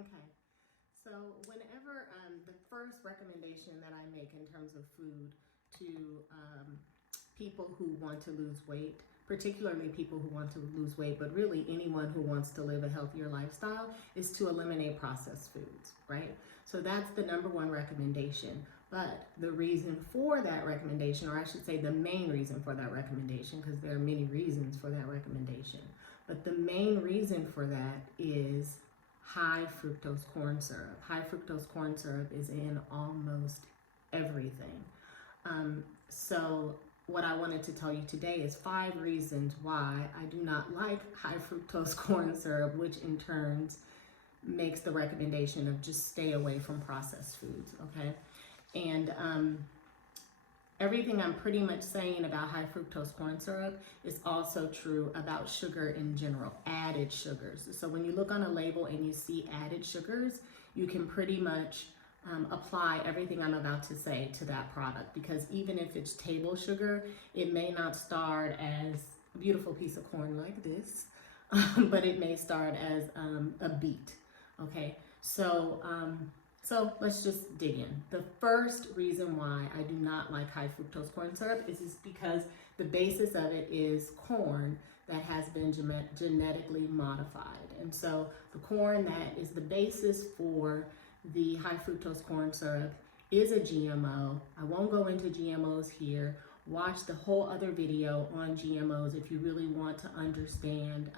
Okay, so whenever the first recommendation that I make in terms of food to people who want to lose weight, particularly people who want to lose weight, but really anyone who wants to live a healthier lifestyle, is to eliminate processed foods, right? So that's the number one recommendation. But the reason for that recommendation, or I should say the main reason for that recommendation, because there are many reasons for that recommendation, but the main reason for that is high fructose corn syrup. High fructose corn syrup is in almost everything. So what I wanted to tell you today is 5 reasons why I do not like high fructose corn syrup, which in turn makes the recommendation of just stay away from processed foods, okay? And everything I'm pretty much saying about high fructose corn syrup is also true about sugar in general, added sugars. So when you look on a label and you see added sugars, you can pretty much apply everything I'm about to say to that product, because even if it's table sugar, it may not start as a beautiful piece of corn like this, but it may start as a beet, okay? So let's just dig in. The first reason why I do not like high fructose corn syrup is because the basis of it is corn that has been genetically modified. And so the corn that is the basis for the high fructose corn syrup is a GMO. I won't go into GMOs here. Watch the whole other video on GMOs if you really want to understand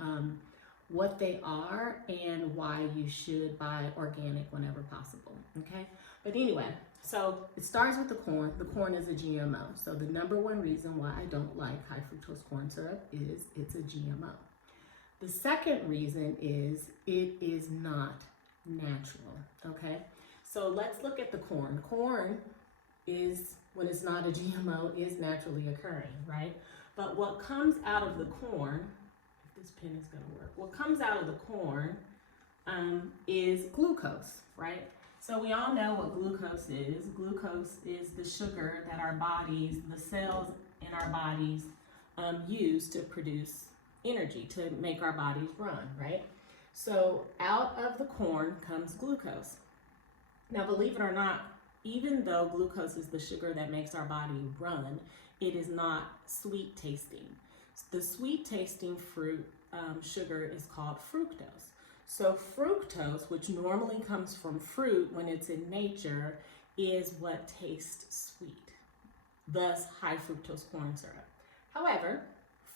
what they are and why you should buy organic whenever possible, okay? But anyway, so it starts with the corn. The corn is a GMO. So the number one reason why I don't like high fructose corn syrup is it's a GMO. The second reason is it is not natural, okay? So let's look at the corn. Corn is, when it's not a GMO, is naturally occurring, right? But what comes out of the corn, this pen is going to work. What comes out of the corn is glucose, right? So we all know what glucose is. Glucose is the sugar that our bodies, the cells in our bodies, use to produce energy, to make our bodies run, right? So out of the corn comes glucose. Now, believe it or not, even though glucose is the sugar that makes our body run, it is not sweet tasting. The sweet tasting fruit sugar is called fructose. So fructose, which normally comes from fruit when it's in nature, is what tastes sweet, thus high fructose corn syrup. However,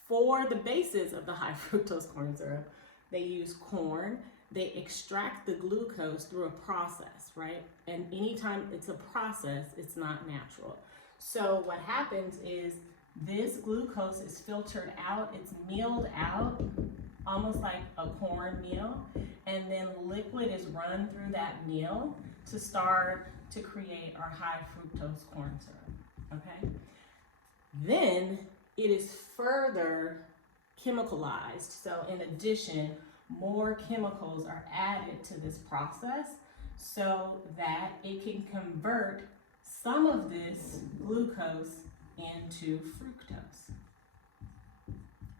for the basis of the high fructose corn syrup, they use corn. They extract the glucose through a process, right? And anytime it's a process, it's not natural. So what happens is this glucose is filtered out, it's milled out, almost like a corn meal, and then liquid is run through that meal to start to create our high fructose corn syrup, okay? Then it is further chemicalized. So in addition, more chemicals are added to this process so that it can convert some of this glucose into fructose.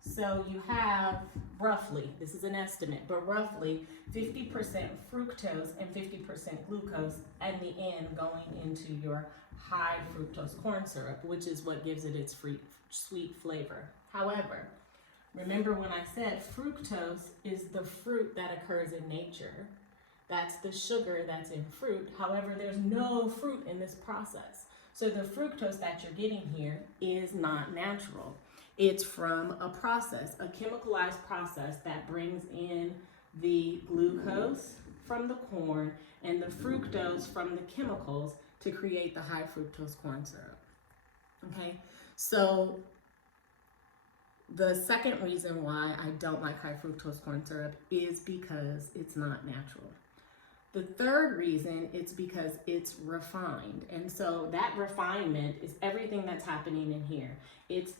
So you have roughly, this is an estimate, but roughly 50% fructose and 50% glucose at the end going into your high fructose corn syrup, which is what gives it its sweet flavor. However, remember when I said fructose is the fruit that occurs in nature. That's the sugar that's in fruit. However, there's no fruit in this process. So the fructose that you're getting here is not natural. It's from a process, a chemicalized process that brings in the glucose from the corn and the fructose from the chemicals to create the high fructose corn syrup. Okay, so the second reason why I don't like high fructose corn syrup is because it's not natural. The third reason is because it's refined. And so that refinement is everything that's happening in here. It's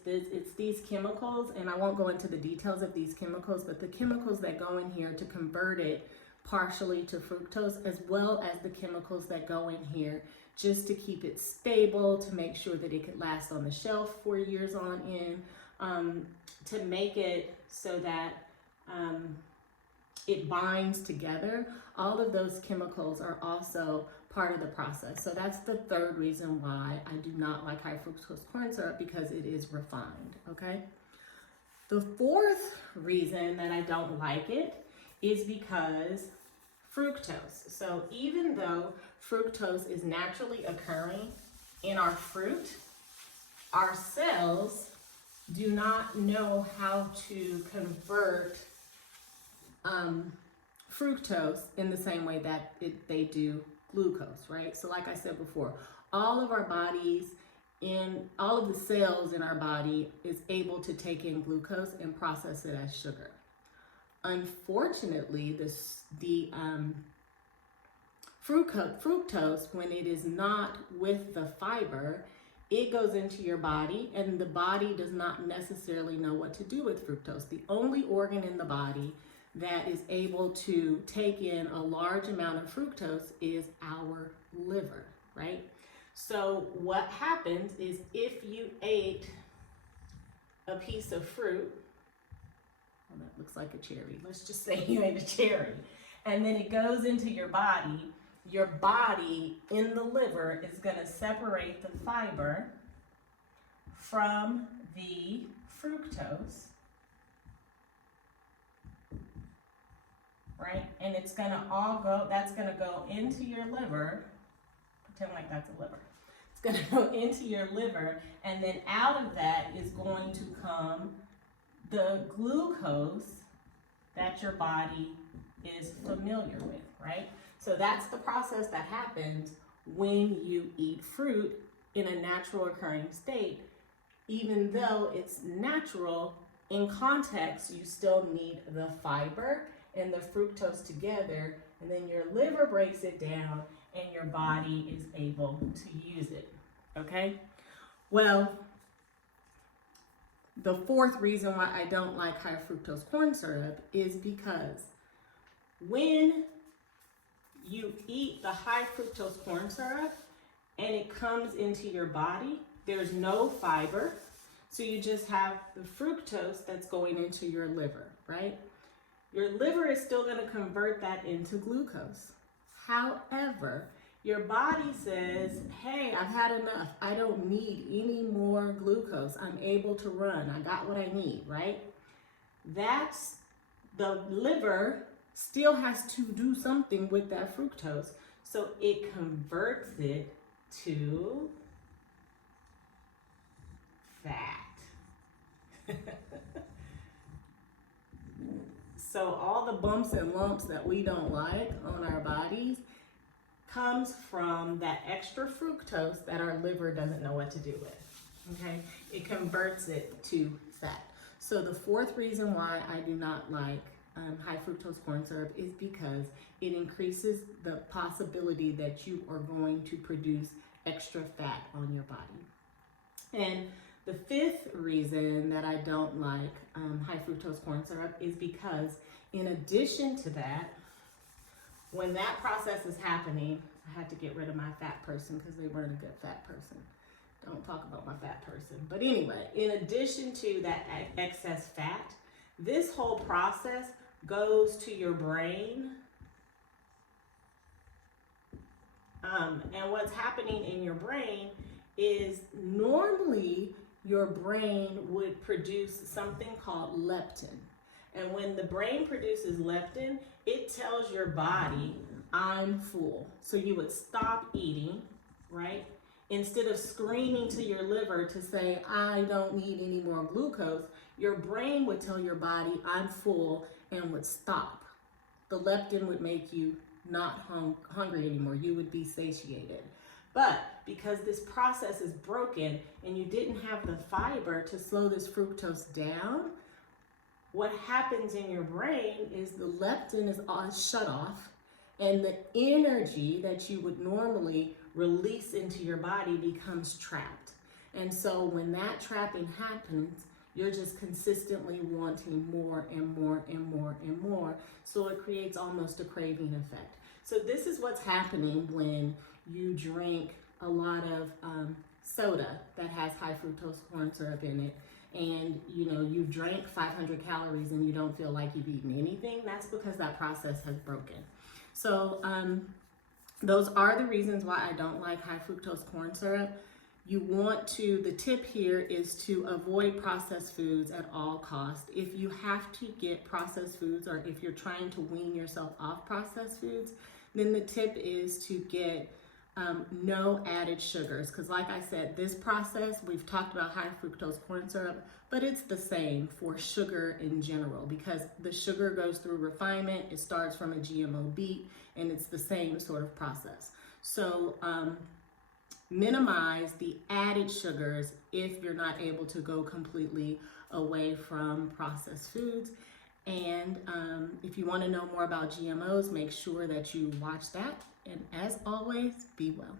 these chemicals, and I won't go into the details of these chemicals, but the chemicals that go in here to convert it partially to fructose, as well as the chemicals that go in here just to keep it stable, to make sure that it could last on the shelf for years on end, to make it so that it binds together. All of those chemicals are also part of the process. So that's the third reason why I do not like high fructose corn syrup, because it is refined, okay? The fourth reason that I don't like it is because fructose. So even though fructose is naturally occurring in our fruit, our cells do not know how to convert fructose in the same way that they do glucose, right? So like I said before, all of our bodies, in all of the cells in our body is able to take in glucose and process it as sugar. Unfortunately, the fructose, when it is not with the fiber, it goes into your body, and the body does not necessarily know what to do with fructose. The only organ in the body that is able to take in a large amount of fructose is our liver, right? So what happens is, if you ate a piece of fruit, well, that looks like a cherry. Let's just say you ate a cherry, and then it goes into your body in the liver is going to separate the fiber from the fructose, right? And it's going to that's going to go into your liver. Pretend like that's a liver. It's going to go into your liver, and then out of that is going to come the glucose that your body is familiar with, right? So that's the process that happens when you eat fruit in a natural occurring state. Even though it's natural, in context, you still need the fiber and the fructose together, and then your liver breaks it down and your body is able to use it, okay? Well, the fourth reason why I don't like high fructose corn syrup is because when you eat the high fructose corn syrup and it comes into your body, there's no fiber, so you just have the fructose that's going into your liver, right? Your liver is still going to convert that into glucose. However, your body says, hey, I've had enough. I don't need any more glucose. I'm able to run. I got what I need, right? That's the liver still has to do something with that fructose. So it converts it to fat. So all the bumps and lumps that we don't like on our bodies comes from that extra fructose that our liver doesn't know what to do with, okay? It converts it to fat. So the fourth reason why I do not like high fructose corn syrup is because it increases the possibility that you are going to produce extra fat on your body. And the fifth reason that I don't like high fructose corn syrup is because, in addition to that, when that process is happening, I had to get rid of my fat person because they weren't a good fat person. Don't talk about my fat person. But anyway, in addition to that excess fat, this whole process goes to your brain. And what's happening in your brain is, normally your brain would produce something called leptin. And when the brain produces leptin, it tells your body, I'm full. So you would stop eating, right? Instead of screaming to your liver to say, I don't need any more glucose, your brain would tell your body, I'm full, and would stop. The leptin would make you not hungry anymore. You would be satiated. But because this process is broken and you didn't have the fiber to slow this fructose down, what happens in your brain is the leptin is shut off, and the energy that you would normally release into your body becomes trapped. And so when that trapping happens, you're just consistently wanting more and more and more and more. So it creates almost a craving effect. So this is what's happening when you drink a lot of soda that has high fructose corn syrup in it, and you've drank 500 calories and you don't feel like you've eaten anything, that's because that process has broken. So those are the reasons why I don't like high fructose corn syrup. The tip here is to avoid processed foods at all costs. If you have to get processed foods, or if you're trying to wean yourself off processed foods, then the tip is to get no added sugars. Because like I said, this process, we've talked about high fructose corn syrup, but it's the same for sugar in general, because the sugar goes through refinement, it starts from a GMO beet, and it's the same sort of process. So minimize the added sugars if you're not able to go completely away from processed foods. And if you want to know more about GMOs, make sure that you watch that. And as always, be well.